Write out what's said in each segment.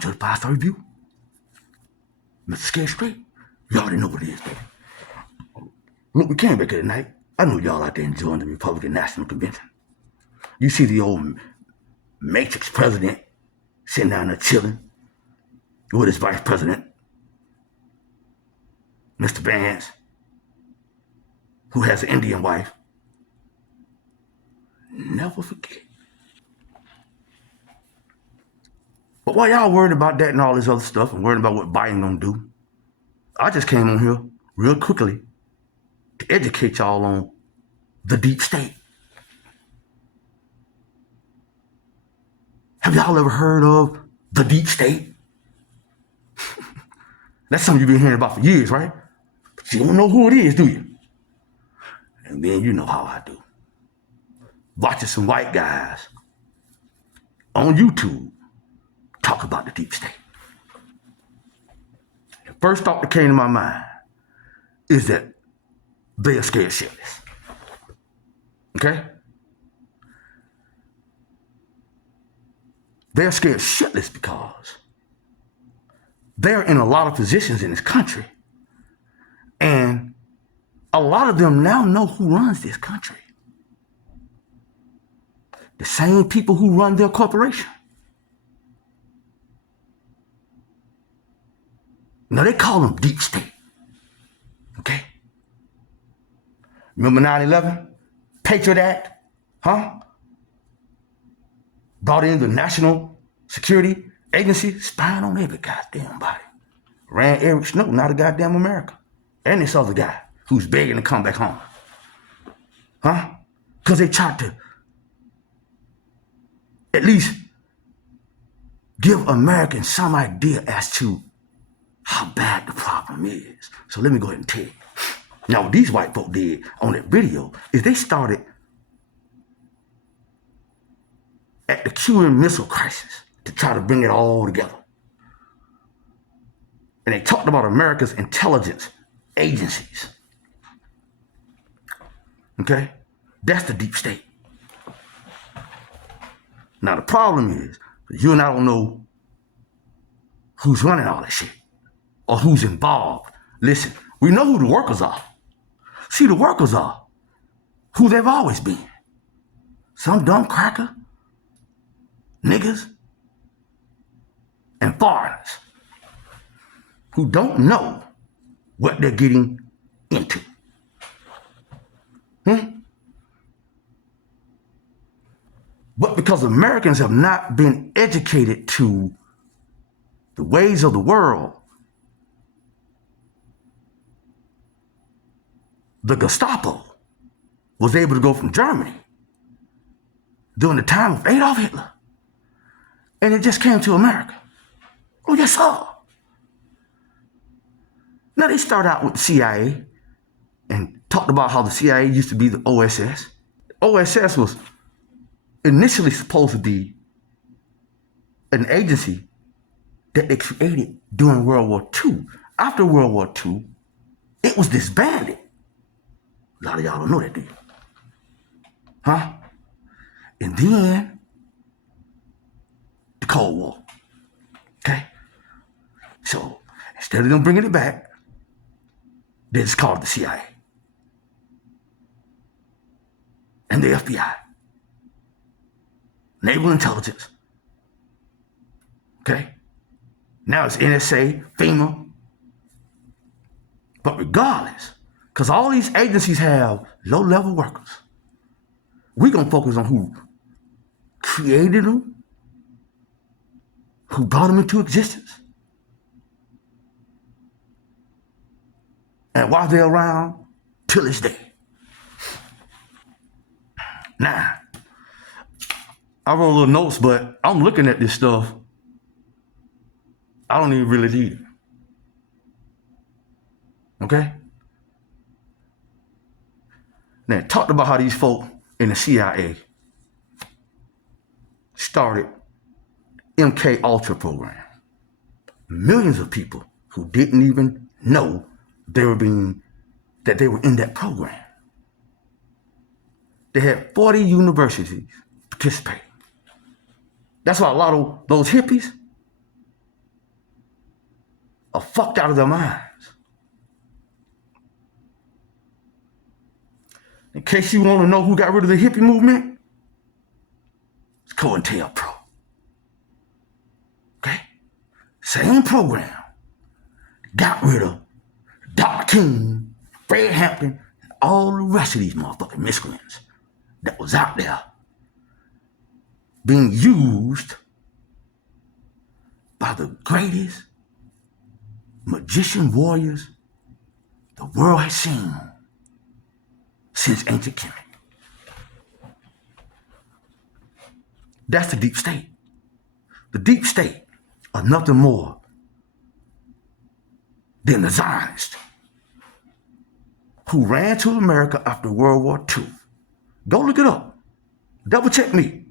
Welcome to the 5-star review. Mr. Scared Straight. You already know what it is, baby. Look, we came back here tonight. I know y'all out there enjoying the Republican National Convention. You see the old Matrix president sitting down there chilling with his vice president, Mr. Vance, who has an Indian wife. Never forget. But while y'all worried about that and all this other stuff and worried about what Biden gonna do, I just came on here real quickly to educate y'all on the deep state. Have y'all ever heard of the deep state? That's something you've been hearing about for years, right? But you don't know who it is, do you? And then you know how I do. Watching some white guys on YouTube talk about the deep state. The first thought that came to my mind is that they are scared shitless. Okay? They're scared shitless because they're in a lot of positions in this country, and a lot of them now know who runs this country. The same people who run their corporation. Now they call them deep state. Okay? Remember 9/11? Patriot Act? Huh? Brought in the National Security Agency, spying on every goddamn body. Ran Eric Snowden out of goddamn America. And this other guy who's begging to come back home. Huh? Because they tried to at least give Americans some idea as to how bad the problem is. So let me go ahead and tell you. Now, what these white folk did on that video is they started at the Cuban Missile Crisis to try to bring it all together. And they talked about America's intelligence agencies. Okay? That's the deep state. Now, the problem is, you and I don't know who's running all that shit or who's involved. Listen, we know who the workers are. See, the workers are who they've always been. Some dumb cracker, niggas, and foreigners who don't know what they're getting into. But because Americans have not been educated to the ways of the world, the Gestapo was able to go from Germany during the time of Adolf Hitler, and it just came to America. Oh, yes, sir. Now, they start out with the CIA and talked about how the CIA used to be the OSS. OSS was initially supposed to be an agency that they created during World War II. After World War II, it was disbanded. A lot of y'all don't know that, do you? Huh? And then the Cold War. Okay? So instead of them bringing it back, they just called it the CIA and the FBI. Naval Intelligence. Okay? Now it's NSA, FEMA. But regardless, because all these agencies have low-level workers, we're going to focus on who created them, who brought them into existence, and why they're around till this day. Now, I wrote little notes, but I'm looking at this stuff. I don't even really need it. Okay? Now, it talked about how these folk in the CIA started MK Ultra program. Millions of people who didn't even know that they were in that program. They had 40 universities participating. That's why a lot of those hippies, are fucked out of their minds. In case you want to know who got rid of the hippie movement, it's COINTELPRO. Okay? Same program got rid of Dr. King, Fred Hampton, and all the rest of these motherfucking miscreants that was out there being used by the greatest magician warriors the world has seen since ancient Kemet. That's the deep state. The deep state are nothing more than the Zionists who ran to America after World War II. Go look it up. Double check me.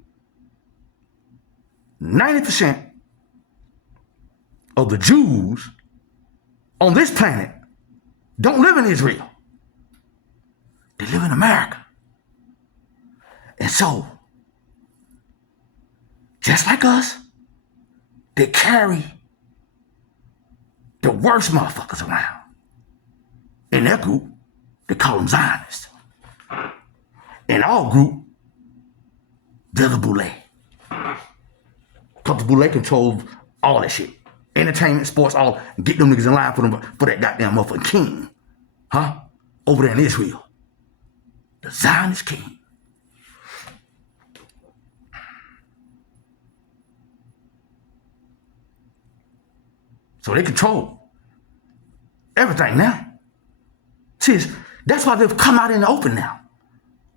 90% of the Jews on this planet don't live in Israel. They live in America. And so, just like us, they carry the worst motherfuckers around. In their group, they call them Zionists. In our group, they're the Boule. Because the Boule control all that shit. Entertainment, sports, all. Get them niggas in line for that goddamn motherfucking king. Huh? Over there in Israel. The Zionist king. So they control everything now. See, that's why they've come out in the open now.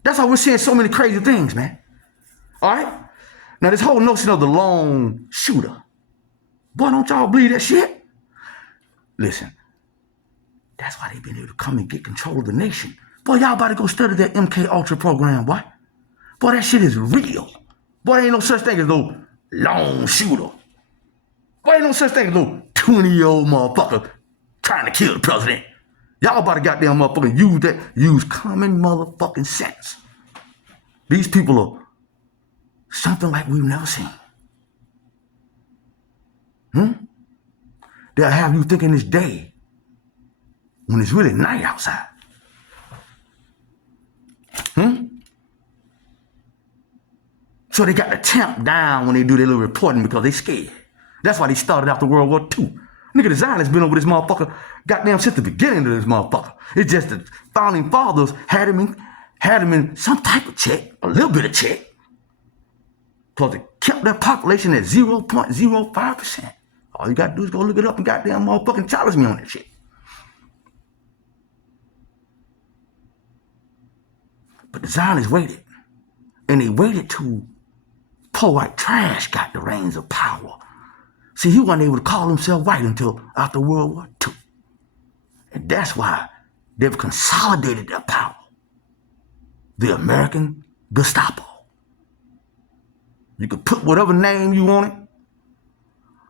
That's why we're seeing so many crazy things, man. All right? Now, this whole notion of the lone shooter. Boy, don't y'all believe that shit? Listen, that's why they've been able to come and get control of the nation. Boy, y'all about to go study that MK Ultra program, boy. Boy, that shit is real. Boy, ain't no such thing as no lone shooter. Boy, ain't no such thing as no 20-year-old motherfucker trying to kill the president. Y'all about to goddamn motherfucker use common motherfucking sense. These people are something like we've never seen. They'll have you thinking it's day when it's really night outside. So they got to tamp down when they do their little reporting because they scared. That's why they started after World War II. Nigga, the Zionists been over this motherfucker goddamn since the beginning of this motherfucker. It's just the founding fathers had him in some type of check, a little bit of check, because they kept their population at 0.05%. All you gotta do is go look it up and goddamn motherfucking challenge me on that shit. But the Zionists waited. And they waited till poor white trash got the reins of power. See, he wasn't able to call himself white until after World War II. And that's why they've consolidated their power. The American Gestapo. You can put whatever name you want it.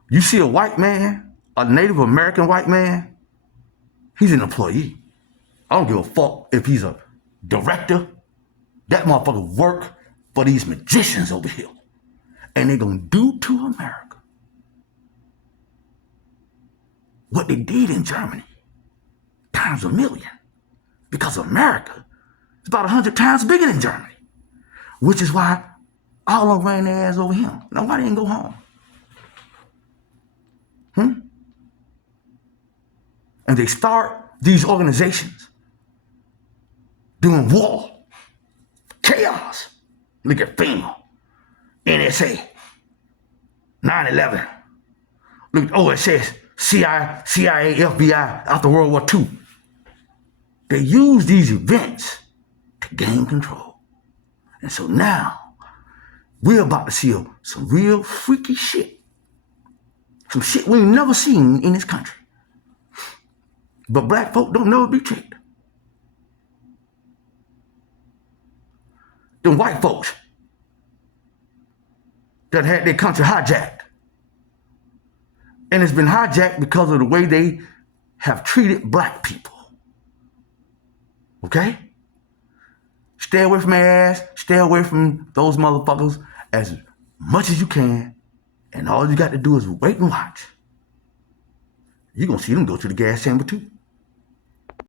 You see a white man, a Native American white man, he's an employee. I don't give a fuck if he's a director. That motherfucker work for these magicians over here. And they're going to do to America what they did in Germany times a million. Because America is about 100 times bigger than Germany. Which is why all of them ran their ass over him. Now, why they didn't go home? And they start these organizations doing war, chaos. Look at FEMA, NSA, 9/11. Look at OSS, CIA, FBI after World War II. They use these events to gain control. And so now, we're about to see some real freaky shit. Some shit we ain't never seen in this country. But black folk don't never be tricked. Them white folks that had their country hijacked. And it's been hijacked because of the way they have treated black people. Okay? Stay away from their ass. Stay away from those motherfuckers as much as you can. And all you got to do is wait and watch. you're gonna see them go to the gas chamber too.